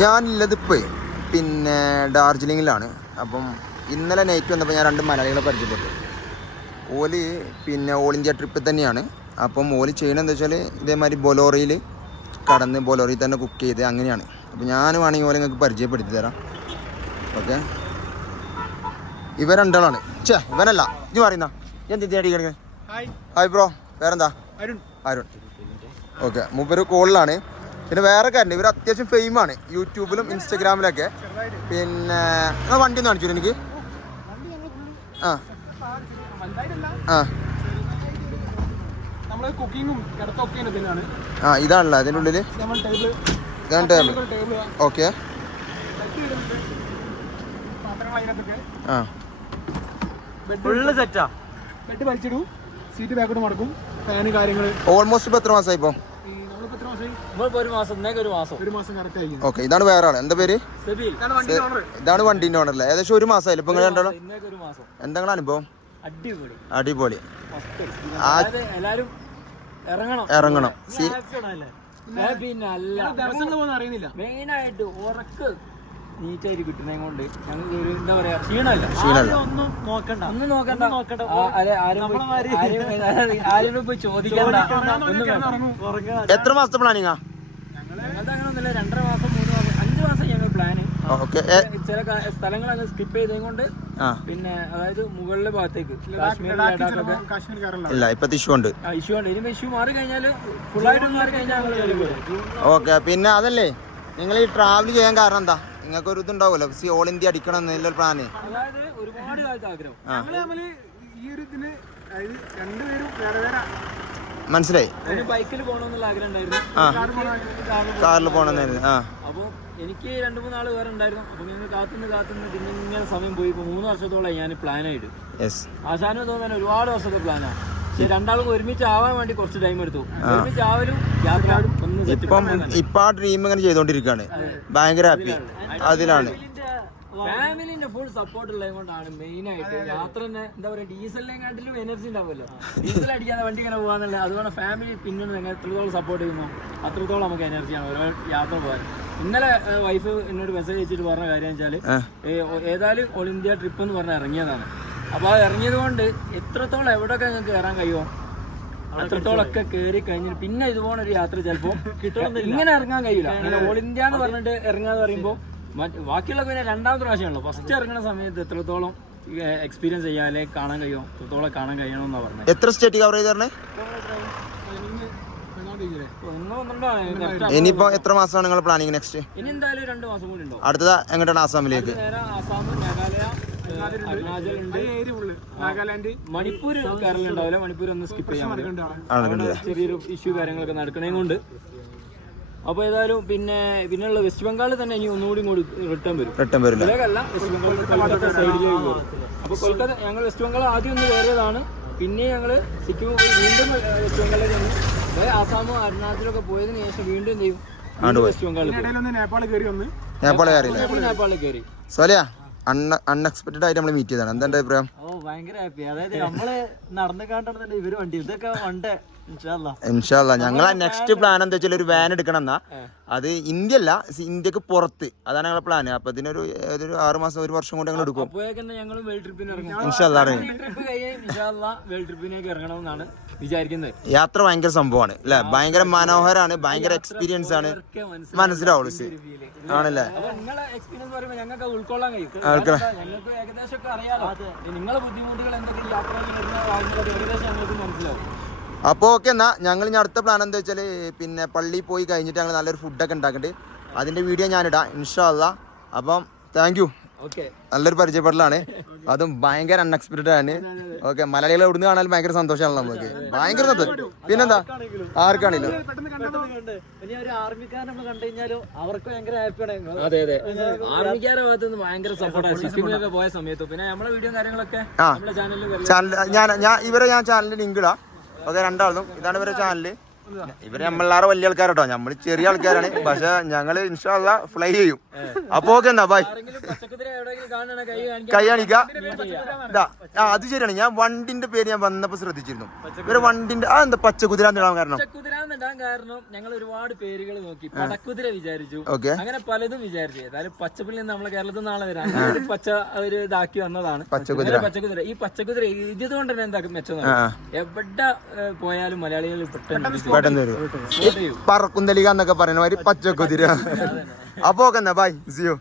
ഞാനുള്ളത് ഇപ്പോൾ പിന്നെ ഡാർജിലിങ്ങിലാണ്. അപ്പം ഇന്നലെ നൈറ്റ് വന്നപ്പോൾ ഞാൻ 2 മലയാളികളെ പരിചയപ്പെട്ടു. ഓല് പിന്നെ ഓൾ ഇന്ത്യ ട്രിപ്പിൽ തന്നെയാണ്. അപ്പം ഓല് ചെയ്യണമെന്ന് വെച്ചാൽ ഇതേമാതിരി ബൊലോറയിൽ കടന്ന് ബൊലോറയിൽ തന്നെ കുക്ക് ചെയ്ത് അങ്ങനെയാണ്. അപ്പോൾ ഞാൻ വേണമെങ്കിൽ ഓലെ നിങ്ങൾക്ക് പരിചയപ്പെടുത്തി തരാം. ഓക്കെ, ഇവ രണ്ടാളാണ്. ഇവനല്ല, ഇനി പറയുന്ന എന്ത് അടി കിടക്കുന്നത്. ഹായ് ബ്രോ, വേറെന്താ? അരുൺ. ഓക്കെ, മൂപ്പര് കോളിലാണ്. പിന്നെ വേറെ കാര്യം, ഇവർ അത്യാവശ്യം ഫെയിമാണ് യൂട്യൂബിലും ഇൻസ്റ്റഗ്രാമിലൊക്കെ. പിന്നെ വണ്ടി ഒന്ന് കാണിച്ചു എനിക്ക്. ആ ആ ഇതാണല്ലോ അതിൻ്റെ ഉള്ളിൽ. ഇതാണ് ടേബിൾ. ഓക്കെ, ആ ഓൾമോസ്റ്റ് ഇപ്പൊ എത്ര മാസമായി? ഇപ്പൊ ഓക്കെ, ഇതാണ് വേറെ ആള്. എന്താ പേര്? ഇതാണ് വണ്ടിന്റെ ഓണറല്ലേ? ഏകദേശം 1 മാസമായില്ല ഇപ്പൊ? രണ്ടാളും എന്താണ് അനുഭവം? അടിപൊളി. ഇറങ്ങണം. നീറ്റായിട്ട് കിട്ടുന്നേ കൊണ്ട് ഞങ്ങൾക്ക് ഒരു എന്താ പറയാ ക്ഷീണമല്ല. ആരും പോയി ചോദിക്കണ്ട. എത്ര മാസത്തെ പ്ലാനിങ്ങാ? ഞങ്ങളുടെ അങ്ങനെ ഒന്നുമില്ല, 2.5 മാസം 3 മാസം 5 മാസം ഞങ്ങൾ പ്ലാന്. ചില സ്ഥലങ്ങളൊക്കെ സ്കിപ്പ് ചെയ്തുകൊണ്ട് പിന്നെ അതായത് മുകളിലെ ഭാഗത്തേക്ക് ഇഷ്യൂ ഉണ്ട്. ഇനി ഇഷ്യൂ മാറി കഴിഞ്ഞാൽ ഫുള്ളായിട്ട് മാറി കഴിഞ്ഞാൽ. ഓക്കെ, പിന്നെ അതല്ലേ നിങ്ങൾ ഈ ട്രാവൽ ചെയ്യാൻ കാരണം എന്താ? നിങ്ങൾക്ക് ഒരു ഇതുണ്ടാവുമല്ലോ, ഓൾ ഇന്ത്യ അടിക്കണം എന്നൊരു പ്ലാന്. അതായത് ഒരുപാട് കാലത്ത് ആഗ്രഹം. മനസ്സിലായി. ബൈക്കിൽ പോകണമെന്നുള്ള ആഗ്രഹം ഉണ്ടായിരുന്നു, കാറിൽ പോകണമെന്നായിരുന്നു. അപ്പോൾ എനിക്ക് 2-3 ആൾ വേറെ ഉണ്ടായിരുന്നു. അപ്പൊ ഞങ്ങൾ കാത്തുനിന്ന് പിന്നെ ഇങ്ങനെ സമയം പോയി. ഇപ്പൊ 3 വർഷത്തോളം ഞാൻ പ്ലാനായിട്ട്. ആശാനും തോന്നാൻ ഒരുപാട് വർഷത്തെ പ്ലാനാണ്. പക്ഷെ രണ്ടാളും ഒരുമിച്ച് ആവാൻ വേണ്ടി കുറച്ച് ടൈം എടുത്തു. ഒരുമിച്ച് ആവലും ഇപ്പൊ ആ ഡ്രീം ഇങ്ങനെ ചെയ്തോണ്ടിരിക്കാണ്. ഭയങ്കര ഹാപ്പി അതിലാണ്. ഫാമിലിന്റെ ഫുൾ സപ്പോർട്ട് ഉള്ളത് കൊണ്ടാണ് മെയിൻ ആയിട്ട് യാത്ര തന്നെ. എന്താ പറയാ, ഡീസലിനെക്കാട്ടിലും എനർജി ഉണ്ടാവുമല്ലോ. ഡീസൽ അടിക്കാതെ വണ്ടി ഇങ്ങനെ പോകാന്നുള്ളത്. അതുകൊണ്ട് ഫാമിലി പിന്നീട് നിങ്ങൾ എത്രത്തോളം സപ്പോർട്ട് ചെയ്യുന്നു അത്രത്തോളം നമുക്ക് എനർജിയാണ് ഓരോ യാത്ര പോകാൻ. ഇന്നലെ വൈഫ് എന്നോട് മെസ്സേജ് അയച്ചിട്ട് പറഞ്ഞ കാര്യം വെച്ചാൽ ഏതായാലും ഓൾ ഇന്ത്യ ട്രിപ്പ് എന്ന് പറഞ്ഞാൽ ഇറങ്ങിയതാണ്. അപ്പോൾ ആ ഇറങ്ങിയത് കൊണ്ട് എത്രത്തോളം എവിടെയൊക്കെ ഞങ്ങൾക്ക് കയറാൻ കഴിയുമോ അത്രത്തോളം ഒക്കെ കയറി കഴിഞ്ഞിട്ട് പിന്നെ ഇതുപോലെ ഒരു യാത്ര ചിലപ്പോൾ ഇങ്ങനെ ഇറങ്ങാൻ കഴിയില്ല. അങ്ങനെ ഓൾ ഇന്ത്യ എന്ന് പറഞ്ഞിട്ട് ഇറങ്ങാന്ന് പറയുമ്പോൾ ബാക്കിയുള്ള പിന്നെ 2ാമത്തെ പ്രാവശ്യമാണല്ലോ. ഫസ്റ്റ് ഇറങ്ങുന്ന സമയത്ത് എത്രത്തോളം എക്സ്പീരിയൻസ് ചെയ്യാതെ കാണാൻ കഴിയുമോ അത്രത്തോളം കാണാൻ കഴിയണമെന്നാണ് പറഞ്ഞത്. എത്ര സ്റ്റേറ്റ് കവർ ചെയ്തേ? ഇനിയിപ്പോ എത്ര മാസമാണ് നിങ്ങൾ പ്ലാനിങ് നെക്സ്റ്റ്? ഇനി എന്തായാലും 2 മാസം കൂടി ഉണ്ടാവും. അടുത്തത് എങ്ങോട്ടാണ്? ആസാമിലേക്ക്. ആസാം, മേഘാലയ, അരുണാചൽ ഉണ്ട്, മണിപ്പൂർ കേരളം ഉണ്ടാവില്ല. മണിപ്പൂർ ഒന്ന് സ്കിപ്പ് ചെയ്യാൻ പറ്റും, ചെറിയൊരു ഇഷ്യൂ കാര്യങ്ങളൊക്കെ നടക്കണേ കൊണ്ട്. അപ്പൊ ഏതായാലും പിന്നെയുള്ള വെസ്റ്റ് ബംഗാളിൽ തന്നെ ഇനി ഒന്നുകൂടി റിട്ടേൺ വരും. ഇതിലേക്കല്ല, വെസ്റ്റ് ബംഗാളിൽ സൈഡിലേക്ക് വരും. അപ്പൊ കൊൽക്കത്ത ഞങ്ങൾ വെസ്റ്റ് ബംഗാൾ ആദ്യം ഒന്ന് കയറിയതാണ്. പിന്നെ ഞങ്ങള് സിക്കിം പോയി വീണ്ടും വെസ്റ്റ് ബംഗാളിലേക്ക് വന്നു. ആസാമും അരുണാചലൊക്കെ പോയതിനു ശേഷം വീണ്ടും എന്ത് ചെയ്യും, വെസ്റ്റ് ബംഗാളിൽ നേപ്പാളിൽ കയറി. അൺഎക്സ്പെക്ടഡ് ആയിട്ട് നമ്മൾ മീറ്റ് ചെയ്തതാണ്. എന്താ അഭിപ്രായം? ഭയങ്കര ഹാപ്പി. അതായത് നമ്മള് നടന്നു കാണുന്നുണ്ട് ഇവര് വണ്ടി ഇതൊക്കെ വണ്ടേ. ഇൻഷാല്ലാ ഞങ്ങളെ നെക്സ്റ്റ് പ്ലാൻ എന്താ വെച്ചാൽ ഒരു വാൻ എടുക്കണം എന്നാ. അത് ഇന്ത്യ അല്ല, ഇന്ത്യക്ക് പുറത്ത്. അതാണ് ഞങ്ങളുടെ പ്ലാൻ. അപ്പൊ ഇതിനൊരു 6 മാസം 1 വർഷം കൊണ്ട് ഞങ്ങൾ എടുക്കും. യാത്ര ഭയങ്കര സംഭവമാണ് അല്ലെ, ഭയങ്കര മനോഹരാണ്, ഭയങ്കര എക്സ്പീരിയൻസ് ആണ്. മനസ്സിലാവുള്ളൂ ആണല്ലേ? ഉൾക്കൊള്ളാൻ കഴിയും. ഏകദേശം അറിയാലോ നിങ്ങളെ ബുദ്ധിമുട്ടുകൾ എന്തൊക്കെ ഏകദേശം ഞങ്ങൾക്ക് മനസ്സിലാവും. അപ്പോൾ ഓക്കെ, എന്നാ ഞങ്ങൾ ഇനി അടുത്ത പ്ലാൻ എന്താ വെച്ചാൽ പിന്നെ പള്ളിയിൽ പോയി കഴിഞ്ഞിട്ട് ഞങ്ങൾ നല്ലൊരു ഫുഡൊക്കെ ഉണ്ടാക്കുന്നുണ്ട്. അതിൻ്റെ വീഡിയോ ഞാനിടാം ഇൻഷാ അല്ലാ. അപ്പം താങ്ക് യു. നല്ലൊരു പരിചയപ്പെടലാണ്, അതും ഭയങ്കര അൺഎക്സ്പെക്ടഡ് ആണ്. ഓക്കെ, മലയാളികളെ ഇവിടുന്ന് കാണാൻ ഭയങ്കര സന്തോഷമാണല്ലോ നമുക്ക്, ഭയങ്കര സന്തോഷം. പിന്നെന്താ ആർക്കാണല്ലോ പോയ സമയത്ത് പിന്നെ നമ്മളെ വീഡിയോ കാര്യങ്ങളൊക്കെ ഞാൻ ചാനലിൽ ലിങ്ക് ഇടാം. ഓക്കെ, രണ്ടാളും ഇതാണ് ഇവരുടെ ചാനല്. ഇവര് നമ്മളാറ് വലിയ ആൾക്കാരട്ടോ, നമ്മൾ ചെറിയ ആൾക്കാരാണ്. പക്ഷെ ഞങ്ങള് ഇൻഷാ അല്ലാ ഫ്ലൈ ചെയ്യും. അപ്പൊ ഓക്കെ, എന്നാ ബൈ. കൈ കാണിക്കാം. അത് ശരിയാണ്, ഞാൻ വണ്ടിന്റെ പേര് ഞാൻ വന്നപ്പോ ശ്രദ്ധിച്ചിരുന്നു. ഇവരെ വണ്ടിന്റെ എന്താ പച്ചക്കുതിര എന്നുള്ള കാരണം ഇടാൻ കാരണം ഞങ്ങൾ ഒരുപാട് പേരുകൾ നോക്കി. പടക്കുതിര വിചാരിച്ചു, ഓക്കെ. അങ്ങനെ പലതും വിചാരിച്ചു. ഏതായാലും പച്ചപ്പിൽ നിന്ന് നമ്മളെ കേരളത്തിൽ നാളെ വരാം. പച്ച ഒരു ഇതാക്കി വന്നതാണ് പച്ചക്കുതിര. പച്ചക്കുതിര. ഈ പച്ചക്കുതിര ഇത് കൊണ്ട് തന്നെ എന്താ മെച്ചം, എവിടെ പോയാലും മലയാളികൾ പെട്ടെന്ന് വരും. പറക്കുന്തലിക എന്നൊക്കെ പറയുന്ന മാതിരി പച്ചക്കുതിര. അപ്പൊ ഓക്കെ എന്നാ ബൈ, സിയോ.